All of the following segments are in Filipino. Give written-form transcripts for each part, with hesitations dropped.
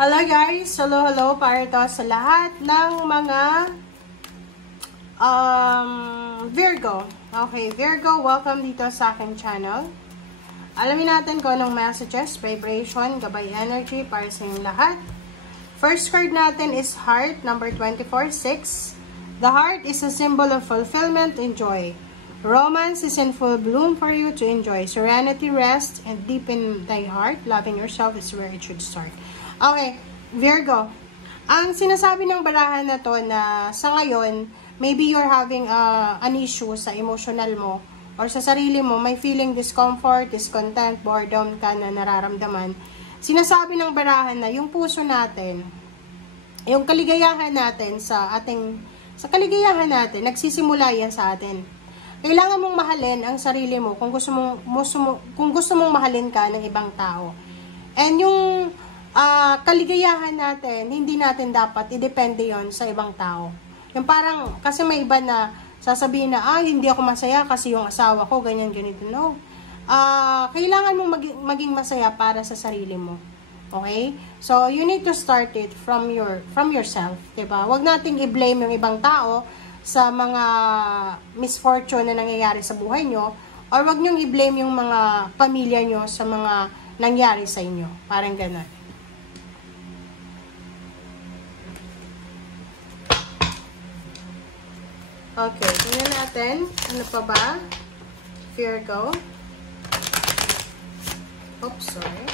Hello guys! Hello para to sa lahat ng mga Virgo. Okay, Virgo, welcome dito sa aking channel. Alamin natin kung anong messages, vibration, gabay energy para sa inyong lahat. First card natin is Heart, number 24, 6. The heart is a symbol of fulfillment and joy. Romance is in full bloom for you to enjoy. Serenity, rest, and deep in thy heart, loving yourself is where it should start. Okay, Virgo. Ang sinasabi ng barahan na to na sa ngayon, maybe you're having an issue sa emotional mo or sa sarili mo, may feeling discomfort, discontent, boredom ka na nararamdaman. Sinasabi ng barahan na yung puso natin, yung kaligayahan natin sa kaligayahan natin, nagsisimula yan sa atin. Kailangan mong mahalin ang sarili mo kung gusto mong mahalin ka ng ibang tao. And yung kaligayahan natin, hindi natin dapat idepende yon sa ibang tao. Yung parang, kasi may iba na sasabihin na, hindi ako masaya kasi yung asawa ko, ganyan, ganito. No. Kailangan mong maging masaya para sa sarili mo. Okay? So, you need to start it from yourself. Diba? Huwag nating i-blame yung ibang tao sa mga misfortune na nangyayari sa buhay nyo, or wag nyong i-blame yung mga pamilya nyo sa mga nangyari sa inyo. Parang ganun. Okay, tingnan natin. Ano pa ba? Virgo. Oops, sorry.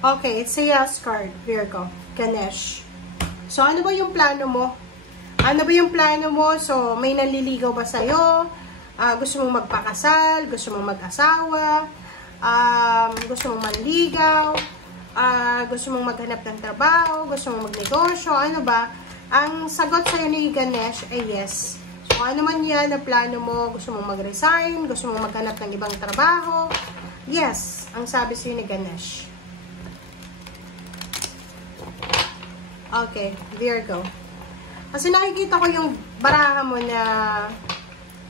Okay, it's a yes card, Virgo. Ganesh. So, ano ba yung plano mo? Ano ba yung plano mo? So, may naliligaw ba sa'yo? Gusto mong magpakasal, gusto mong mag-asawa, gusto mong manligaw, gusto mong maghanap ng trabaho, gusto mong magnegosyo, ano ba? Ang sagot sa'yo ni Ganesh ay yes. So, ano man yan na plano mo, gusto mong mag-resign, gusto mong maghanap ng ibang trabaho, yes, ang sabi sa'yo ni Ganesh. Okay, Virgo. Kasi nakikita ko yung baraha mo na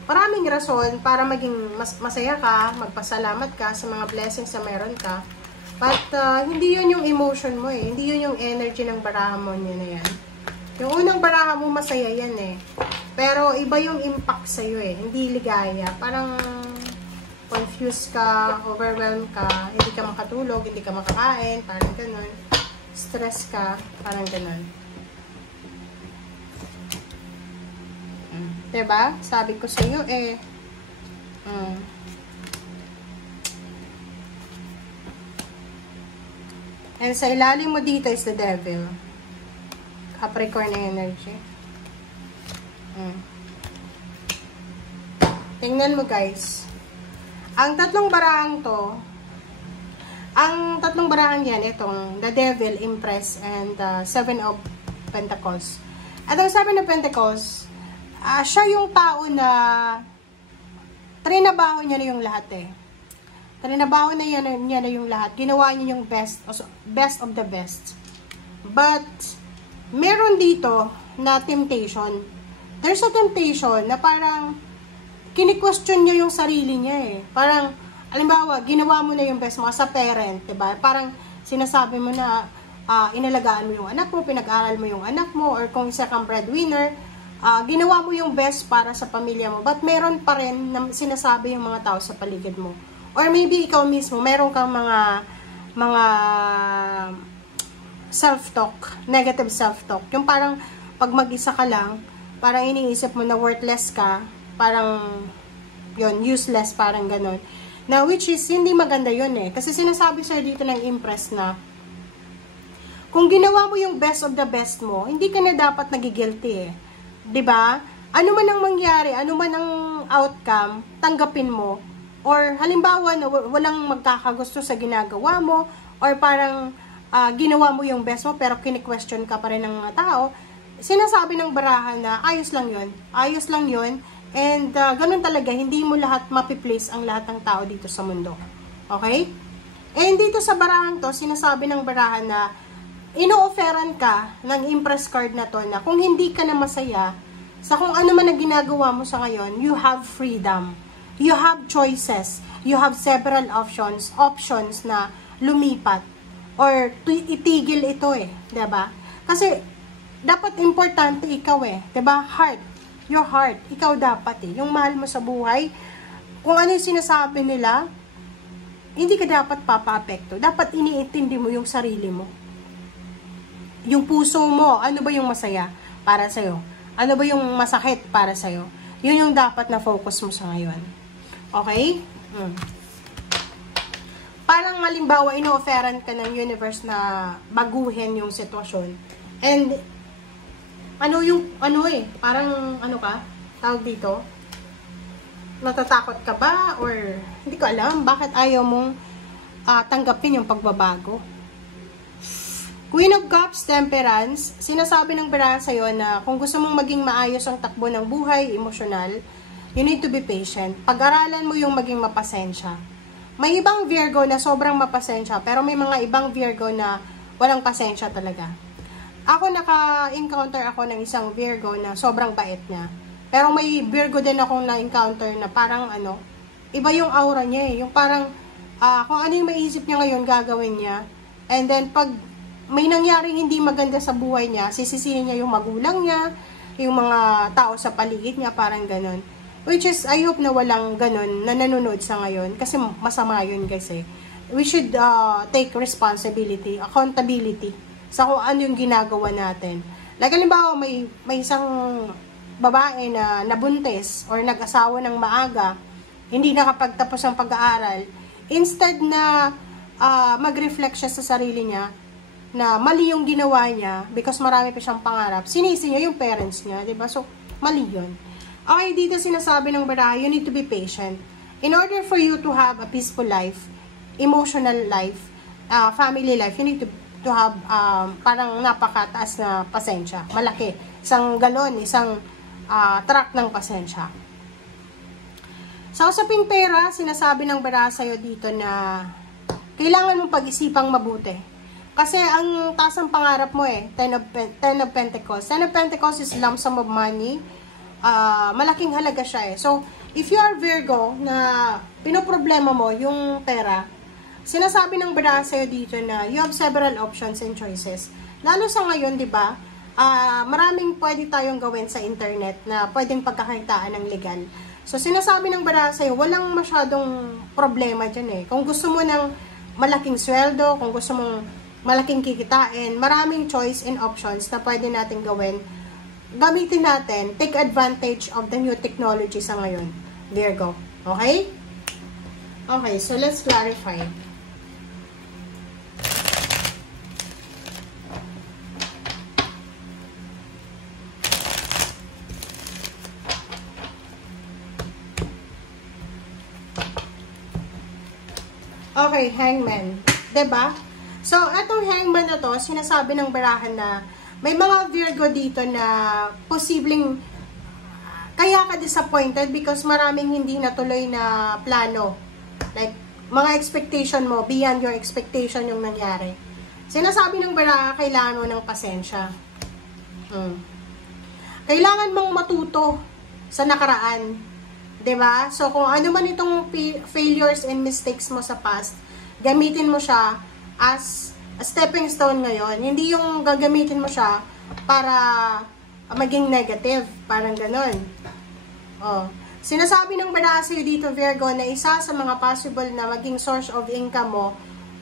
maraming rason para maging masaya ka, magpasalamat ka sa mga blessings na meron ka. But, hindi yun yung emotion mo eh. Hindi yun yung energy ng baraha mo na yan. Yung unang baraha mo, masaya yan eh. Pero, iba yung impact sa'yo eh. Hindi ligaya. Parang, confused ka, overwhelmed ka, hindi ka makatulog, hindi ka makakain, parang ganun. Stress ka, parang ganun. Diba? Sabi ko sa iyo eh. And sa ilalim mo dito is the devil. Capricorn energy. Tingnan mo guys. Ang tatlong barahang yan, itong the devil, Empress, and Seven of Pentacles. Itong Seven of Pentacles, siya yung tao na trinabaho niya na yung lahat eh. Trinabaho na niya na yung lahat. Ginawa niya yung best of the best. But, meron dito na temptation. There's a temptation na parang kini-question niya yung sarili niya eh. Parang, alimbawa, ginawa mo na yung best mo as a parent, diba? Parang sinasabi mo na inalagaan mo yung anak mo, pinag-aral mo yung anak mo, or kung isa kang breadwinner, ginawa mo yung best para sa pamilya mo, but meron pa rin na sinasabi yung mga tao sa paligid mo. Or maybe ikaw mismo, meron kang mga self-talk, negative self-talk. Yung parang pag mag-isa ka lang, parang iniisip mo na worthless ka, parang yun, useless, parang ganun. Now, which is, hindi maganda yun eh. Kasi sinasabi sa'yo dito ng Empress na, kung ginawa mo yung best of the best mo, hindi ka na dapat nagigilty eh. 'Di ba? Ano man ang mangyari, ano man ang outcome, tanggapin mo. Or halimbawa na walang magkakagusto sa ginagawa mo, or parang ginawa mo yung best mo pero kini-question ka pa rin ng mga tao, sinasabi ng barahan na ayos lang 'yun. Ayos lang 'yun. And ganun talaga, hindi mo lahat mapi-please ang lahat ng tao dito sa mundo. Okay? And dito sa barahan to, sinasabi ng barahan na ino-offeran ka ng Empress card na to na kung hindi ka na masaya sa kung ano man ang ginagawa mo sa ngayon, you have freedom. You have choices. You have several options na lumipat or itigil ito eh, 'di ba? Kasi dapat importante ikaw eh, 'di ba? Heart, your heart, ikaw dapat eh, yung mahal mo sa buhay. Kung ano yung sinasabi nila, hindi ka dapat papapekto. Dapat iniintindi mo yung sarili mo. Yung puso mo, ano ba yung masaya para sa'yo? Ano ba yung masakit para sa'yo? Yun yung dapat na focus mo sa ngayon. Okay? Parang halimbawa, ino-offeran ka ng universe na baguhin yung sitwasyon. And, parang, tawag dito, natatakot ka ba? Or, hindi ko alam, bakit ayaw mong tanggapin yung pagbabago? Queen of Cups, Temperance, sinasabi ng baraha sa'yo na kung gusto mong maging maayos ang takbo ng buhay, emosyonal, you need to be patient. Pag-aralan mo yung maging mapasensya. May ibang Virgo na sobrang mapasensya, pero may mga ibang Virgo na walang pasensya talaga. Ako naka-encounter ako ng isang Virgo na sobrang bait niya. Pero may Virgo din akong na-encounter na parang iba yung aura niya eh. Yung parang kung ano yung maisip niya ngayon, gagawin niya. And then pag may nangyaring hindi maganda sa buhay niya, sisisihin niya yung magulang niya, yung mga tao sa paligid niya, parang ganon. Which is, I hope na walang ganon na nanonood sa ngayon. Kasi masama yun guys eh. We should take responsibility, accountability sa kung ano yung ginagawa natin. Like halimbawa, may isang babae na nabuntis or nag-asawa ng maaga, hindi nakapagtapos ng pag-aaral, instead na mag-reflect siya sa sarili niya, na mali yung ginawa niya, because marami pa siyang pangarap, sinisi niya yung parents niya, diba? So, mali yun. Okay, dito sinasabi ng baraha, you need to be patient. In order for you to have a peaceful life, emotional life, family life, you need to have parang napakataas na pasensya. Malaki. Isang galon, isang truck ng pasensya. Sa usaping pera, sinasabi ng baraha sa'yo dito na kailangan mong pag-isipang mabuti. Kasi ang taas ng pangarap mo eh, Ten of Pentacles. Ten of Pentacles is lump sum of money. Malaking halaga siya eh. So, if you are Virgo na pinoproblema mo yung pera, sinasabi ng baraha sa'yo dito na you have several options and choices. Lalo sa ngayon, di ba, maraming pwede tayong gawin sa internet na pwedeng pagkakakitaan ng legal. So, sinasabi ng baraha sa'yo, walang masyadong problema dyan eh. Kung gusto mo ng malaking sweldo, kung gusto mong malaking kikitain, maraming choice and options na pwede natin gawin. Gamitin natin, take advantage of the new technology sa ngayon. Virgo. Okay? Okay, so let's clarify. Okay, Hangman. Diba? So, etong Hangman na to, sinasabi ng barahan na may mga Virgo dito na posibleng kaya ka disappointed because maraming hindi natuloy na plano. Like, mga expectation mo, beyond your expectation yung nangyari. Sinasabi ng baraha, kailangan mo ng pasensya. Kailangan mong matuto sa nakaraan. 'Di ba? So, kung ano man itong failures and mistakes mo sa past, gamitin mo siya as a stepping stone ngayon. Hindi yung gagamitin mo siya para maging negative. Parang ganon. Sinasabi ng baraha sa'yo dito, Virgo, na isa sa mga possible na maging source of income mo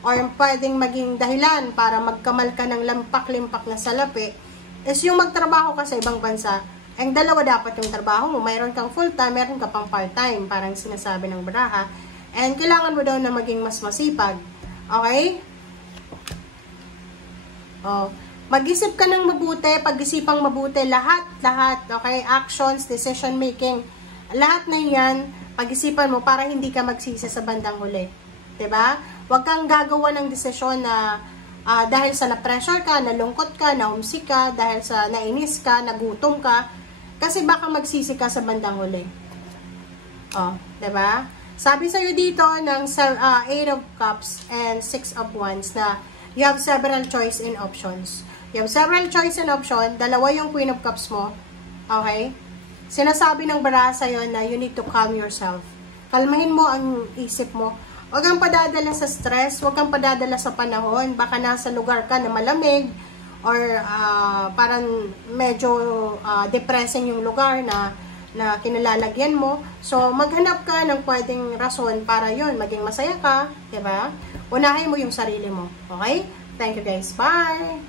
or pwedeng maging dahilan para magkamal ka ng lampak-limpak na salapi is yung magtrabaho ka sa ibang bansa. Ang dalawa dapat yung trabaho mo. Mayroon kang full-time, mayroon ka pang part-time. Parang sinasabi ng baraha. And kailangan mo daw na maging mas masipag. Okay? Mag-isip ka ng mabuti, pag-isipang mabuti, lahat, okay? Actions, decision making, lahat na yan, pag-isipan mo para hindi ka magsisi sa bandang huli. 'Di ba? Huwag kang gagawa ng desisyon na dahil sa na-pressure ka, nalungkot ka, na-homesick ka, dahil sa nainis ka, nagutom ka, kasi baka magsisi ka sa bandang huli. 'Di ba? Sabi sa'yo dito ng 8 of Cups and 6 of Wands na you have several choice and options. You have several choice and option, dalawa yung Queen of Cups mo, okay? Sinasabi ng baraha sa'yo na you need to calm yourself. Kalmahin mo ang isip mo. Huwag kang padadala sa stress, huwag kang padadala sa panahon. Baka nasa lugar ka na malamig, or parang medyo depressing yung lugar na kinalalagyan mo. So, maghanap ka ng pwedeng rason para yun, maging masaya ka, diba? Unahin mo yung sarili mo. Okay? Thank you guys. Bye!